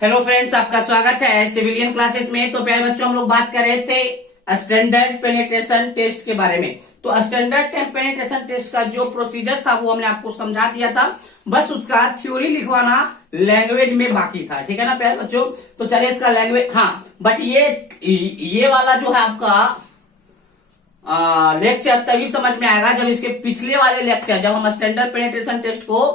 Hello friends, आपका स्वागत है सिविलियन क्लासेस में। तो प्यारे बच्चों, हम लोग बात कर रहे थे स्टैंडर्ड पेनिट्रेशन टेस्ट के बारे में। तो स्टैंडर्ड पेनिट्रेशन टेस्ट का जो प्रोसीजर था वो हमने आपको समझा दिया था, बस उसका थ्योरी लिखवाना लैंग्वेज में बाकी था। ठीक है ना प्यारे बच्चों। तो चलिए इसका लैंग्वेज, हाँ बट ये वाला जो है आपका लेक्चर तभी समझ में आएगा जब इसके पिछले वाले लेक्चर, जब हम स्टैंडर्ड पेनिट्रेशन टेस्ट को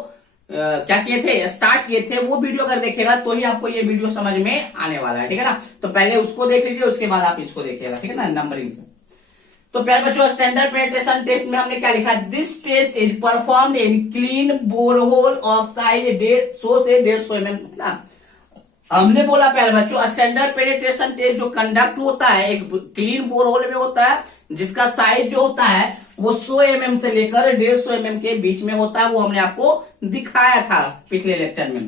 क्या किए थे, स्टार्ट किए थे, वो वीडियो अगर देखेगा तो ही आपको ये वीडियो समझ में आने वाला है। ठीक है ना। तो पहले उसको देख लीजिए, उसके बाद आप इसको देखिएगा। ठीक है ना, नंबरिंग से। तो प्यारे बच्चों, स्टैंडर्ड पेनिट्रेशन टेस्ट में हमने क्या लिखा, this test is performed in clean borehole of size 150 से 150 mm ना। हमने बोला प्यारे बच्चों, स्टैंडर्ड पेनिट्रेशन टेस्ट जो कंडक्ट होता है एक क्लीन बोरहोल में होता है, जिसका साइज जो होता है वो 100 mm से लेकर 150 mm के बीच में होता है। वो हमने आपको दिखाया था पिछले लेक्चर में।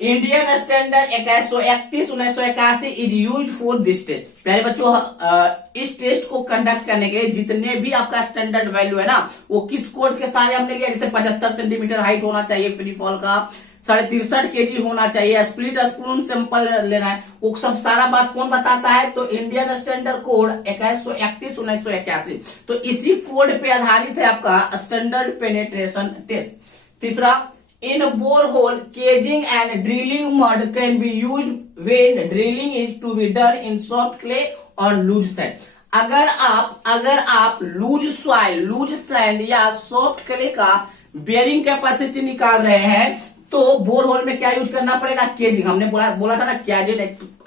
Indian standard 2131/1981 is use for this test. प्यारे बच्चों, इस टेस्ट को कंडक्ट करने के लिए जितने भी आपका स्टैंडर्ड वैल्यू है ना, वो किस कोड के सारे हमने लिया। जैसे 75 सेंटीमीटर हाइट होना चाहिए फ्री फॉल का, 63.5 kg होना चाहिए, स्प्लिट स्पून सैंपल लेना है, वो सब सारा बात कौन बताता है, तो इंडियन स्टैंडर्ड कोड 2131/1981। तो इसी कोड पे आधारित है आपका स्टैंडर्ड पेनिट्रेशन टेस्ट। तीसरा, in borehole casing and drilling mud can be used when drilling is to be done in soft clay और लूज सैंड। अगर आप लूज सॉइल, लूज सैंड या सॉफ्ट क्ले का बेयरिंग कैपेसिटी निकाल रहे हैं तो बोरहोल में क्या यूज करना पड़ेगा, केजिंग। हमने बोला था ना, केजिंग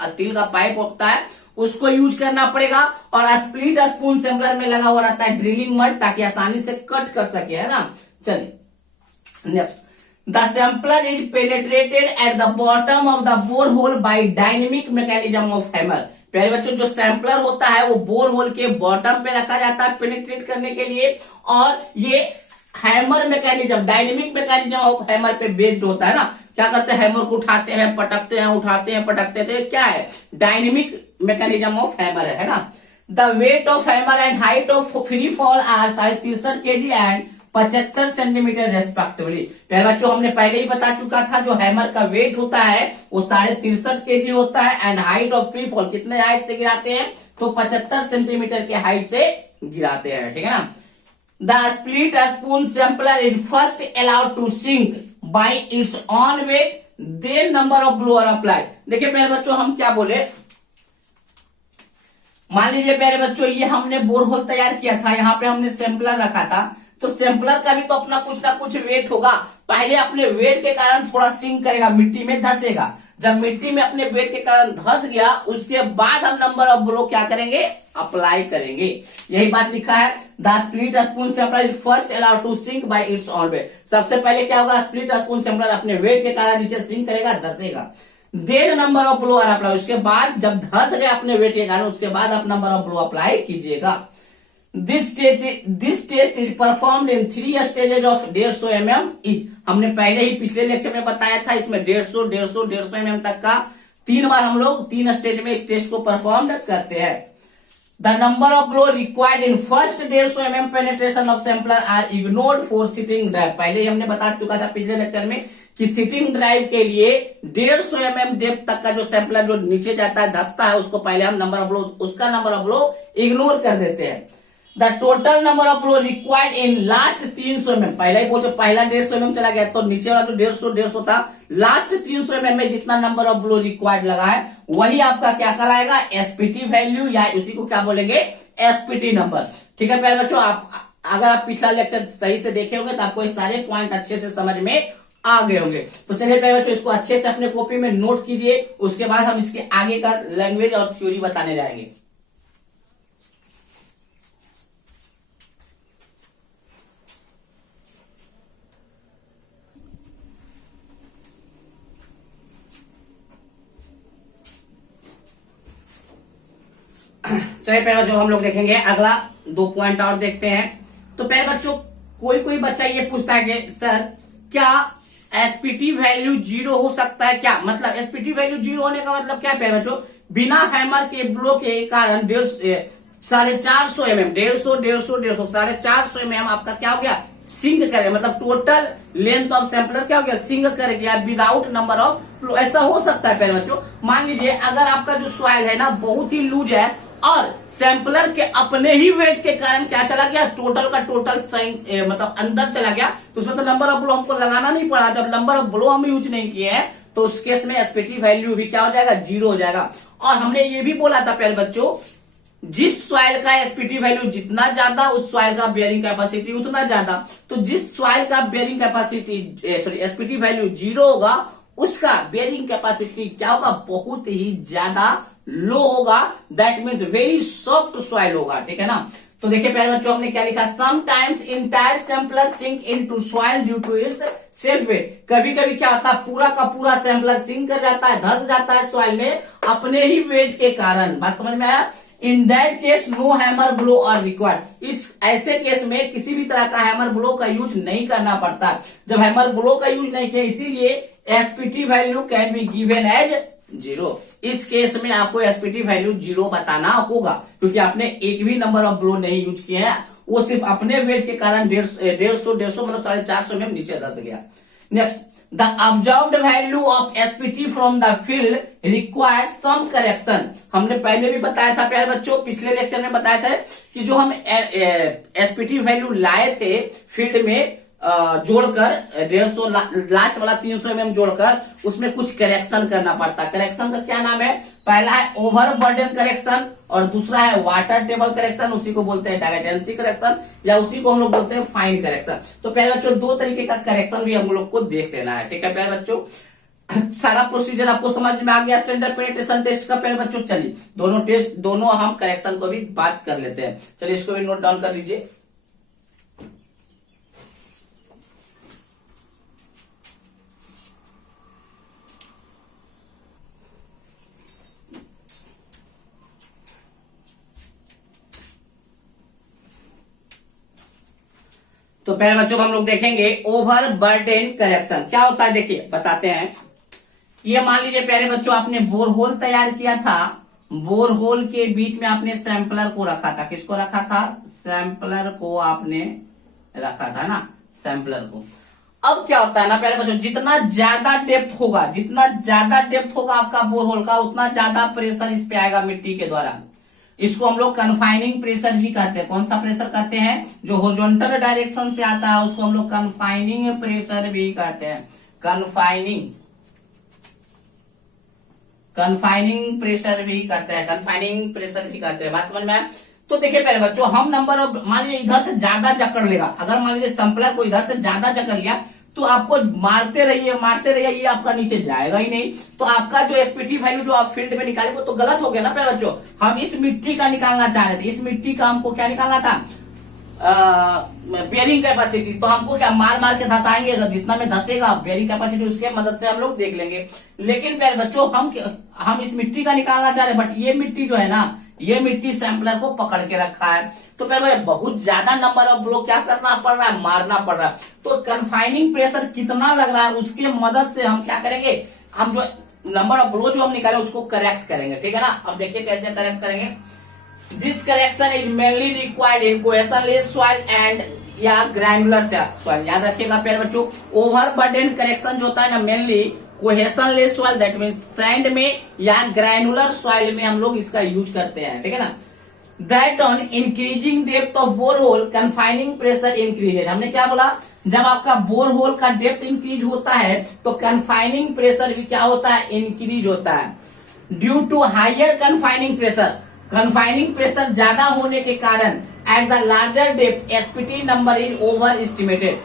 स्टील का पाइप होता है, उसको यूज करना पड़ेगा। और स्प्लिट स्पून सैंपलर में लगा हुआ रहता है ड्रिलिंग मड, ताकि आसानी से कट कर सके, है ना। चलिए next, the sampler is penetrated at the bottom of the borehole by dynamic mechanism of hammer. प्यारे बच्चों, जो सैंपलर होता है वो बोरहोल के बॉटम पे रखा जाता है पेनिट्रेट करने के लिए, और ये hammer mechanism, dynamic mechanism of hammer पे बेस्ड होता है ना। क्या करते हैं, हैमर को उठाते हैं, पटकते हैं, उठाते हैं, पटकते हैं, क्या है, डायनेमिक मैकेनिज्म ऑफ हैमर है ना। The weight of hammer and height of free fall are 63.5 kg and 75 centimetre respectively. प्यारे बच्चों, हमने पहले ही बता चुका था, जो हैमर का वेट होता है वो 63.5 kg होता है, and height of free fall कितने हाइट से गिराते हैं, तो 75 सेंटीमीटर के हाइट से गिराते हैं। ठीक है ना। The split spoon sampler is first allowed to sink by its own weight, then number of blower applied। देखिए प्यारे बच्चों, हम क्या बोले, मान लीजिए प्यारे बच्चों, ये हमने बोरहोल तैयार किया था, यहाँ पे हमने सैंपलर रखा था, तो सैंपलर का भी तो अपना कुछ ना कुछ वेट होगा। पहले अपने वेट के कारण थोड़ा सिंक करेगा, मिट्टी में धसेगा। जब मिट्टी में अपने वेट के कारण धस गया, उसके बाद हम नंबर ऑफ ब्लो क्या करेंगे, अप्लाई करेंगे। यही बात लिखा है, the split spoon sampler is first allowed to sink by its own weight. सबसे पहले क्या होगा, स्प्लिट स्पून सैंपलर अपने वेट के कारण नीचे सिंक करेगा, धसेगा। Then number of blow are apply, उसके बाद जब धस गए अपने वेट के कारण, उसके बाद आप नंबर ऑफ ब्लो अप्लाई कीजिएगा। This test is performed in 3 stages of 150 mm each. हमने पहले ही पिछले लेक्चर में बताया था, इसमें 150 mm तक का 3 बार हम लोग 3 स्टेज में इस टेस्ट को परफॉर्म करते हैं। The number of blow required in first 150 mm penetration of sampler are ignored for seating drive. पहले ही हमने बता चुका था पिछले लेक्चर में कि सिटिंग ड्राइव के लिए 150 mm डेप्थ तक का जो सैंपलर जो नीचे जाता है, धसता है, उसको पहले हम नंबर ऑफ ब्लो, उसका नंबर ऑफ ब्लो इग्नोर कर देते हैं। The total number of blow required in last 300 mm, पहला ही बोलते, पहला 150 mm चला गया, तो नीचे वाला जो 150 था, लास्ट 300 mm में जितना नंबर ऑफ ब्लो रिक्वायर्ड लगा है, वही आपका क्या कहलाएगा, एसपीटी वैल्यू, या उसी को क्या बोलेंगे, एसपीटी नंबर। ठीक है प्यारे बच्चों, अगर आप पिछला लेक्चर सही से देखे होंगे तो आपको ये सारे पॉइंट अच्छे से समझ में आ गए होंगे। तो चलिए प्यारे बच्चों, इसको अच्छे से अपने कॉपी में नोट कीजिए, उसके बाद हम इसके आगे का लैंग्वेज और थ्योरी बताने जाएंगे। चलिए प्यारे बच्चों, हम लोग देखेंगे अगला 2 पॉइंट और देखते हैं। तो प्यारे बच्चों, कोई बच्चा ये पूछता है कि सर क्या एसपीटी वैल्यू 0 हो सकता है क्या, मतलब एसपीटी वैल्यू 0 होने का मतलब क्या है प्यारे बच्चों, बिना हैमर के ब्लो के कारण 450 mm, 150 450 mm आपका क्या हो गया, सिंक करे, मतलब टोटल लेंथ ऑफ सैंपलर क्या हो गया, सिंक कर गया विदाउट नंबर ऑफ ऐसा हो सकता है प्यारे बच्चों, मान लीजिए अगर आपका जो सॉइल है ना बहुत ही लूज है और सैंपलर के अपने ही वेट के कारण क्या चला गया, टोटल का टोटल मतलब अंदर चला गया, तो उसमें तो नंबर ऑफ ब्लो हमको लगाना नहीं पड़ा। जब नंबर ऑफ ब्लो हम यूज नहीं किए हैं तो उस केस में एसपीटी वैल्यू भी क्या हो जाएगा, 0 हो जाएगा। और हमने ये भी बोला था प्यारे बच्चों, जिस सॉइल का एसपीटी वैल्यू जितना ज्यादा उस सॉइल का बेयरिंग कैपेसिटी उतना ज्यादा। तो जिस सॉइल का bearing capacity sorry SPT value 0 होगा उसका बेयरिंग कैपेसिटी क्या होगा, बहुत ही ज्यादा लो होगा, that means very soft soil होगा, ठीक है ना। तो देखिए प्यारे बच्चों हमने क्या लिखा, sometimes entire sampler sink into soil due to its self weight. कभी कभी क्या होता है, पूरा का पूरा सैंपलर सिंक कर जाता है, धंस जाता है सॉइल में अपने ही वेट के कारण। बात समझ में आया। In that case no hammer blow are required. इस ऐसे केस में किसी भी तरह का हैमर ब्लो का यूज नहीं करना पड़ता। जब हैमर ब्लो का यूज नहीं किया इसीलिए SPT value can be given as 0। इस केस में आपको एसपीटी वैल्यू 0 बताना होगा क्योंकि आपने एक भी नंबर ऑफ ब्लो नहीं यूज किए हैं, वो सिर्फ अपने वेट के कारण 150 मतलब 450 में नीचे धंस गया। Next, the observed value of SPT from the field required some correction. हमने पहले भी बताया था प्यारे बच्चों, पिछले लेक्चर में बताया था कि जो हम एसपीटी वैल्यू लाए थे फील्ड में जोड़कर 150 लास्ट वाला 300 mm जोड़कर उसमें कुछ करेक्शन करना पड़ता है। करेक्शन का क्या नाम है, पहला है ओवरबर्डन करेक्शन और दूसरा है वाटर टेबल करेक्शन, उसी को बोलते हैं डायटेंसी करेक्शन या उसी को हम लोग बोलते हैं फाइन करेक्शन। तो प्यारे बच्चों दो तरीके का करेक्शन भी हम लोग को देख लेना है, ठीक है प्यारे बच्चों। सारा प्रोसीजर आपको समझ में आ गया स्टैंडर्ड पेनिट्रेशन टेस्ट का प्यारे बच्चों। चलिए दोनों हम करेक्शन को भी बात कर लेते हैं। चलिए इसको भी नोट डाउन कर लीजिए। तो पहले बच्चों हम लोग देखेंगे ओवरबर्डन करेक्शन क्या होता है। देखिए बताते हैं, ये मान लीजिए प्यारे बच्चों आपने बोरहोल तैयार किया था, बोरहोल के बीच में आपने सैंपलर को रखा था। किसको रखा था, सैंपलर को आपने रखा था ना, सैंपलर को। अब क्या होता है ना प्यारे बच्चों, जितना ज्यादा डेप्थ होगा आपका बोरहोल का उतना ज्यादा प्रेशर इस पे आएगा मिट्टी के द्वारा। इसको हम लोग कन्फाइनिंग प्रेशर भी कहते हैं। कौन सा प्रेशर कहते हैं, जो हॉरिजॉन्टल डायरेक्शन से आता है उसको हम लोग कन्फाइनिंग प्रेशर भी कहते हैं। कन्फाइनिंग प्रेशर भी कहते हैं, बात समझ में आया। तो देखिए पहले बच्चों हम नंबर ऑफ, मान लीजिए इधर से ज्यादा जकड़ लेगा, अगर मान लीजिए सैंपलर को इधर से ज्यादा जकड़ लिया तो आपको मारते रहिए ये आपका नीचे जाएगा ही नहीं। तो आपका जो एसपीटी वैल्यू जो आप फील्ड में निकाले वो तो गलत हो गया ना प्यारे बच्चों। हम इस मिट्टी का निकालना चाह रहे थे, इस मिट्टी का हमको क्या निकालना था, बेयरिंग कैपेसिटी। तो हमको क्या मार के धसाएंगे, जितना में धसेगा बेयरिंग कैपेसिटी उसके मदद से हम लोग देख लेंगे। लेकिन प्यारे बच्चों हम इस मिट्टी का निकालना चाह रहे हैं, बट ये मिट्टी जो है ना, ये मिट्टी सैंपलर को पकड़ के रखा है। तो फिर भाई बहुत ज्यादा नंबर ऑफ ब्लो क्या करना पड़ रहा है, मारना पड़ रहा है। तो कन्फाइनिंग प्रेशर कितना लग रहा है उसके मदद से हम क्या करेंगे, हम जो नंबर ऑफ ब्लो जो हम निकाले उसको करेक्ट करेंगे, ठीक है ना। अब देखिए कैसे करेक्ट करेंगे। This correction is mainly required in cohesionless soil and या ग्रैनुलर सॉइल। याद रखिएगा प्यारे बच्चों, ओवरबर्डन करेक्शन जो होता है ना mainly cohesionless soil that means sand में या ग्रैनुलर सॉइल में हम लोग इसका यूज करते हैं, ठीक है ना। That on increasing depth of borehole confining pressure increases. हमने क्या बोला, जब आपका बोरहोल का डेप्थ इंक्रीज होता है तो कन्फाइनिंग प्रेशर भी क्या होता है, इंक्रीज होता है। Due to higher confining pressure ज्यादा होने के कारण at the larger depth SPT number is over estimated.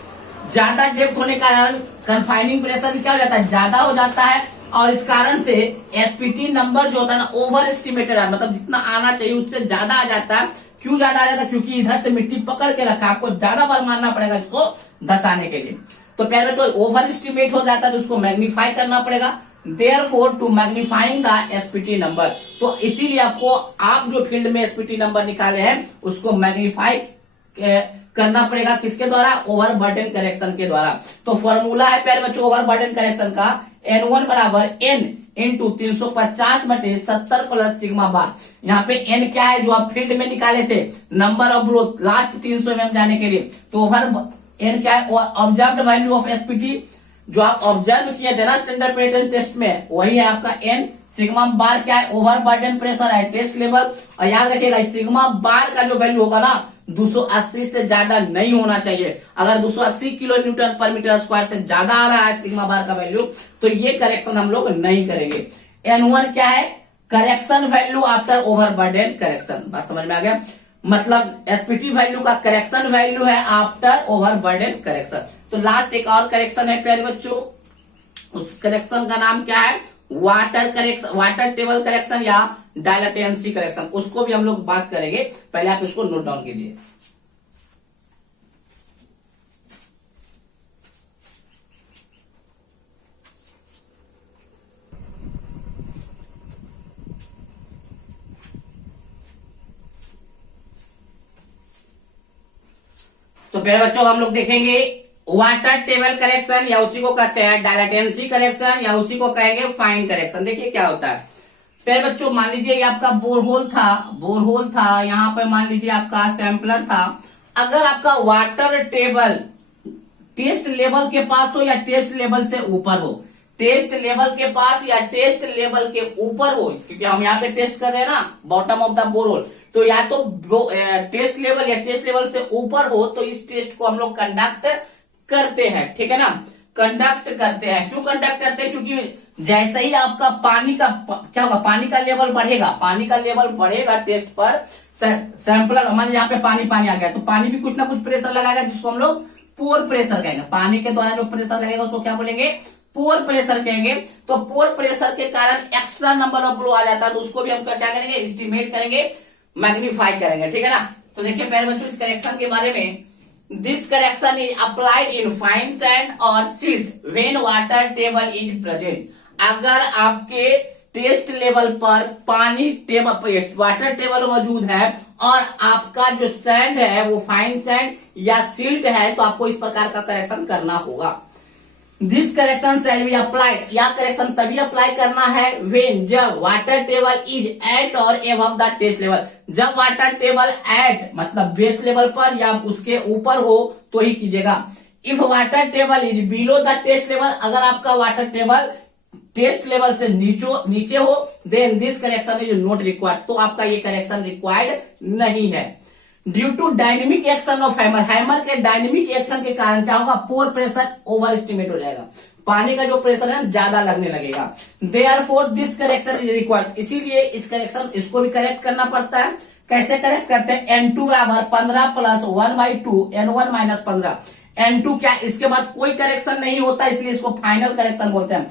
ज्यादा डेप्थ होने के कारण कन्फाइनिंग प्रेशर भी क्या हो जाता है, ज्यादा हो जाता है और इस कारण से एसपीटी नंबर जो होता है ना ओवर एस्टिमेटेड है, मतलब जितना आना चाहिए उससे ज्यादा आ जाता है। क्यों ज्यादा आ जाता है, क्योंकि इधर से मिट्टी पकड़ के रखा, आपको ज्यादा बार मारना पड़ेगा इसको धसाने के लिए। तो पहले जो ओवर एस्टिमेट हो जाता है तो उसको मैग्नीफाई करना पड़ेगा। Therefore to magnifying the SPT number, तो इसीलिए आपको आप जो फील्ड में एसपीटी नंबर निकाले हैं उसको मैग्नीफाई करना पड़ेगा। किसके द्वारा, ओवरबर्डन करेक्शन के द्वारा। तो फॉर्मूला है प्यारे बच्चों ओवरबर्डन करेक्शन का, N1 बराबर N इंटू 350/70 प्लस सिग्मा बार। यहाँ पे N क्या है, जो आप फील्ड में निकाले थे number of blow last 300 mm जाने के लिए। तो ओवर N क्या है, ऑब्जर्व्ड वैल्यू ऑफ एसपीटी जो आप ऑब्जर्व किए थे ना स्टैंडर्ड पेनिट्रेशन टेस्ट में, वही है आपका एन। सिग्मा बार क्या है, ओवरबर्डन प्रेशर है, टेस्ट लेवल। और याद रखिएगा सिग्मा बार का जो वैल्यू होगा ना 280 से ज्यादा नहीं होना चाहिए। अगर 280 किलो न्यूटन पर मीटर स्क्वायर से ज्यादा आ रहा है सिग्मा बार का वैल्यू, तो ये करेक्शन हम लोग नहीं करेंगे। N1 क्या है, correction value after overburden correction. बात समझ में आ गया, मतलब एसपीटी वैल्यू का करेक्शन वैल्यू है आफ्टर ओवरबर्डन करेक्शन। तो लास्ट एक और करेक्शन है प्यारे बच्चों, उस करेक्शन का नाम क्या है, water correction, water table correction या डायलेटेंसी करेक्शन। उसको भी हम लोग बात करेंगे, पहले आप इसको नोट डाउन कीजिए। तो पहले बच्चों हम लोग देखेंगे वाटर टेबल करेक्शन, या उसी को कहते हैं डायलेटेंसी करेक्शन, या उसी को कहेंगे फाइन करेक्शन। देखिए क्या होता है पहले बच्चों, मान लीजिए ये आपका बोरहोल था, यहाँ पे मान लीजिए आपका सैंपलर था। अगर आपका वाटर टेबल टेस्ट लेवल के पास हो या टेस्ट लेवल से ऊपर हो, टेस्ट लेवल के पास या टेस्ट लेवल के ऊपर हो, क्योंकि हम यहाँ पे टेस्ट कर रहे हैं ना बॉटम ऑफ द बोरहोल, तो या तो टेस्ट लेवल या टेस्ट लेवल से ऊपर हो, तो इस टेस्ट को हम लोग कंडक्ट करते हैं, ठीक है ना, कंडक्ट करते हैं। क्यों कंडक्ट करते हैं, क्योंकि जैसे ही आपका पानी का क्या होगा, पानी का लेवल बढ़ेगा टेस्ट पर, सैंपलर हमारे यहाँ पे पानी आ गया, तो पानी भी कुछ ना कुछ प्रेशर लगाएगा, जिसको हम लोग पोर प्रेशर कहेंगे। पानी के द्वारा जो प्रेशर लगेगा उसको क्या बोलेंगे, पोर प्रेशर कहेंगे। तो पोर प्रेशर के कारण एक्स्ट्रा नंबर ऑफ फ्लो आ जाता है, तो उसको भी हम क्या करेंगे, एस्टिमेट करेंगे, मैग्नीफाई करेंगे, ठीक है ना। तो देखिए पहले बच्चों इस करेक्शन के बारे में, this correction is applied in fine sand और silt when water table is present. अगर आपके टेस्ट लेवल पर पानी टेबल वाटर टेबल मौजूद है और आपका जो सैंड है वो फाइन सैंड या सिल्ट है, तो आपको इस प्रकार का करेक्शन करना होगा। This correction shall be applied, या करेक्शन तभी अप्लाई करना है व्हेन, जब वाटर टेबल इज एट और एबव द टेस्ट लेवल। जब वाटर टेबल एट मतलब बेस लेवल पर या उसके ऊपर हो तो ही कीजिएगा। If water table is below the test level, अगर आपका वाटर टेबल टेस्ट लेवल से नीचे हो, then this correction is not required, तो आपका ये करेक्शन रिक्वायर्ड नहीं है। Due to dynamic action of hammer के डायनेमिक एक्शन के कारण क्या होगा, पोर प्रेशर ओवर एस्टिमेट हो जाएगा, पानी का जो प्रेशर है ज्यादा लगने लगेगा। Therefore this correction is required, इसीलिए इस करेक्शन इसको भी करेक्ट करना पड़ता है। कैसे करेक्ट करते हैं, N2 बराबर 15 प्लस 1/2 N1 माइनस 15। N2 क्या, इसके बाद कोई करेक्शन नहीं होता, इसलिए इसको फाइनल करेक्शन बोलते हैं।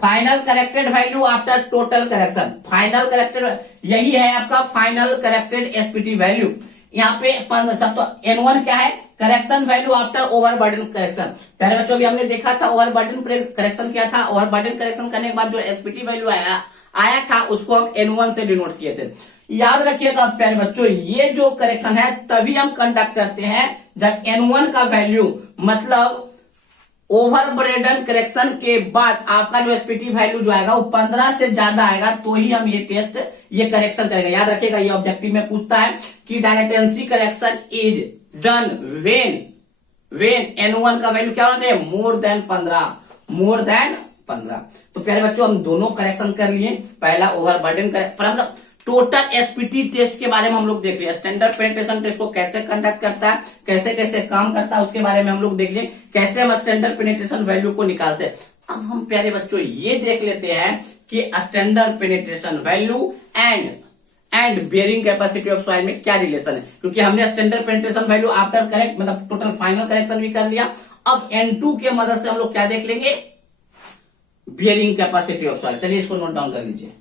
Final corrected value after total correction, final corrected, यही है आपका फाइनल करेक्टेड एसपीटी वैल्यू। यहाँ पे सब तो N1 क्या है, correction value after overburden correction. पहले बच्चों भी हमने देखा था ओवरबर्डन करेक्शन क्या था, ओवरबर्डन करेक्शन करने के बाद जो एसपीटी वैल्यू आया था उसको हम N1 से डिनोट किए थे। याद रखिएगा प्यारे बच्चों, ये जो करेक्शन है तभी हम कंडक्ट करते हैं जब N1 का वैल्यू मतलब ओवरबर्डन करेक्शन के बाद आपका जो एसपीटी वैल्यू जो आएगा वो 15 से ज्यादा आएगा, तो ही हम ये करेक्शन करेंगे। याद रखिएगा ये ऑब्जेक्टिव में पूछता है कि dilatancy correction is done when N1 का वैल्यू क्या होना चाहिए, मोर देन 15। तो प्यारे बच्चों हम दोनों करेक्शन कर लिए, पहला ओवरबर्डन मतलब टोटल एसपीटी टेस्ट के बारे में हम लोग देख लिया, स्टैंडर्ड पेनिट्रेशन टेस्ट को कैसे कंडक्ट करता है, कैसे कैसे काम करता है उसके बारे में हम लोग देख लिए, कैसे हम स्टैंडर्ड पेनिट्रेशन वैल्यू को निकालते हैं। अब हम प्यारे बच्चों ये देख लेते हैं कि standard penetration value and bearing capacity of soil में क्या रिलेशन है, क्योंकि हमने standard penetration value after correct मतलब टोटल फाइनल करेक्शन भी कर लिया। अब N2 के मदद से हम लोग क्या देख लेंगे, बेयरिंग कैपेसिटी ऑफ सॉइल। चलिए इसको नोट डाउन कर लीजिए।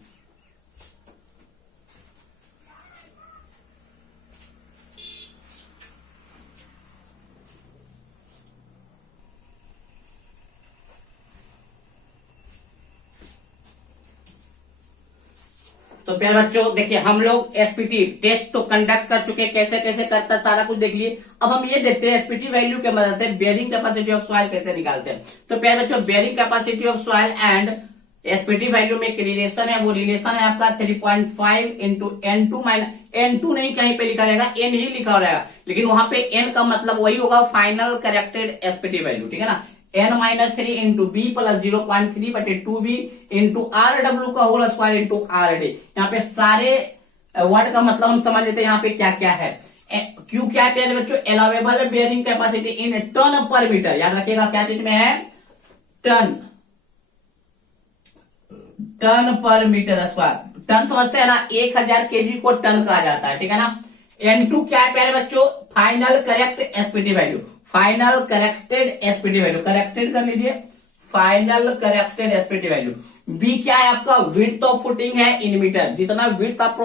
तो प्यारे बच्चों देखिए हम लोग एसपीटी टेस्ट तो कंडक्ट कर चुके, कैसे कैसे करता है सारा कुछ देख लिए। अब हम ये देखते हैं एसपीटी वैल्यू के मदद से बेयरिंग कैपेसिटी ऑफ सॉइल कैसे निकालते हैं। तो प्यारे बच्चों bearing capacity of soil and SPT value में एक रिलेशन है, वो रिलेशन है आपका 3.5 इंटू N2 माइनस N2 नहीं कहीं पे लिखा रहेगा, N ही लिखा रहेगा, लेकिन वहां पे N का मतलब वही होगा फाइनल करेक्टेड एसपीटी वैल्यू, ठीक है ना। n-3 into B plus 0.3/2b into R W का whole square into R D. यहाँ पे सारे वर्ड का मतलब हम समझ लेते हैं यहाँ पे क्या क्या है। क्यू क्या है बच्चों, allowable bearing capacity in ton per metre, याद रखिएगा क्या चीज में है, ton per metre square. Ton समझते हैं ना, 1000 केजी को टन कहा जाता है, ठीक है ना। N2 क्या है प्यारे बच्चों, final correct SPT value, final corrected SPT value, corrected कर लीजिए, final corrected SPT value. B क्या है आपका, विड्थ ऑफ फुटिंग है इन मीटर, जितना विड्थ आप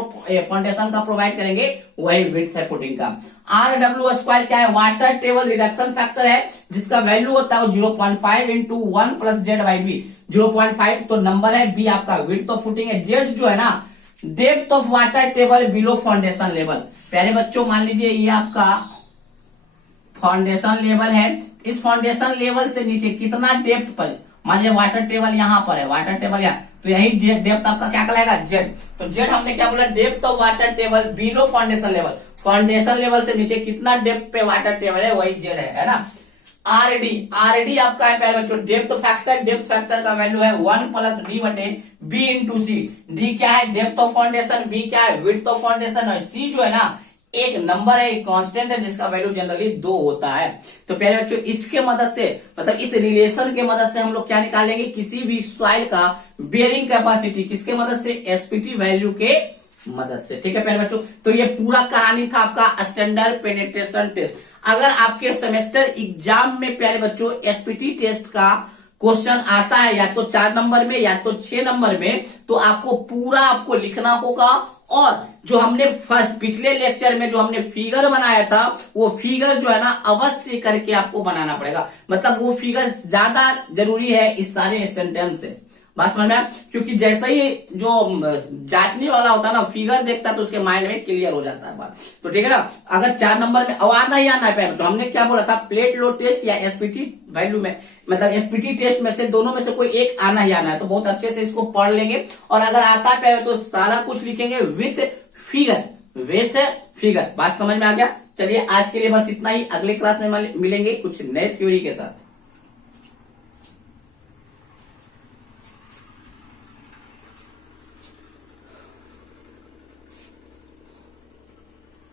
फाउंडेशन का प्रोवाइड करेंगे वही विड्थ है फुटिंग का। आर डब्ल्यू स्क्वायर क्या है, वाटर टेबल रिडक्शन फैक्टर है, जिसका वैल्यू होता है 0.5 into 1 plus Z by B, 0.5 तो नंबर है, बी आपका विड्थ ऑफ फुटिंग है, जेड जो है ना depth of water table below foundation level. प्यारे बच्चों मान लीजिए ये आपका फाउंडेशन लेवल है, इस फाउंडेशन लेवल से नीचे कितना डेप्थ पर, मान लीजिए वाटर टेबल यहां पर है, वाटर टेबल यहाँ, तो यही डेप्थ आपका क्या कहलाएगा, जेड। तो जेड हमने क्या बोला, depth of water table below foundation level, foundation level से नीचे कितना डेप्थ पे वाटर टेबल है वही जेड है ना। आरडी आपका है प्यारे बच्चों डेप्थ फैक्टर का वैल्यू है 1 प्लस डी बटे बी इंटू सी। डी क्या है, डेप्थ ऑफ फाउंडेशन, बी क्या है, विड्थ ऑफ फाउंडेशन, और सी जो है ना एक नंबर है, एक कांस्टेंट है जिसका वैल्यू जनरली 2 होता है। तो प्यारे बच्चों इसके मदद से, मतलब इस रिलेशन के मदद से हम लोग क्या निकालेंगे, किसी भी सॉइल का बेयरिंग कैपेसिटी, किसके मदद से, एसपीटी वैल्यू के मदद से, ठीक है प्यारे बच्चों। तो ये पूरा कहानी था आपका स्टैंडर्ड पेनिट्रेशन टेस्ट। अगर आपके सेमेस्टर एग्जाम में प्यारे बच्चों एसपीटी टेस्ट का क्वेश्चन आता है या तो 4 नंबर में या तो 6 नंबर में, तो आपको पूरा आपको लिखना होगा, और जो हमने फर्स्ट पिछले लेक्चर में जो हमने फिगर बनाया था वो फिगर जो है ना अवश्य करके आपको बनाना पड़ेगा, मतलब वो फिगर ज्यादा जरूरी है इस सारे सेंटेंस से, बात समझ में आया? क्योंकि जैसे ही जो जांचने वाला होता है ना फिगर देखता है तो उसके माइंड में क्लियर हो जाता है बात। तो ठीक है ना, अगर 4 नंबर में आना ही आना है तो हमने क्या बोला था, प्लेट लोड टेस्ट या एसपीटी वैल्यू में, मतलब एसपीटी टेस्ट में से दोनों में से कोई एक आना ही आना है। तो बहुत अच्छे से इसको पढ़ लेंगे, और अगर आता है तो सारा कुछ लिखेंगे विथ फिगर। बात समझ में आ गया? चलिए आज के लिए बस इतना ही, अगले क्लास में मिलेंगे कुछ नए थ्योरी के साथ।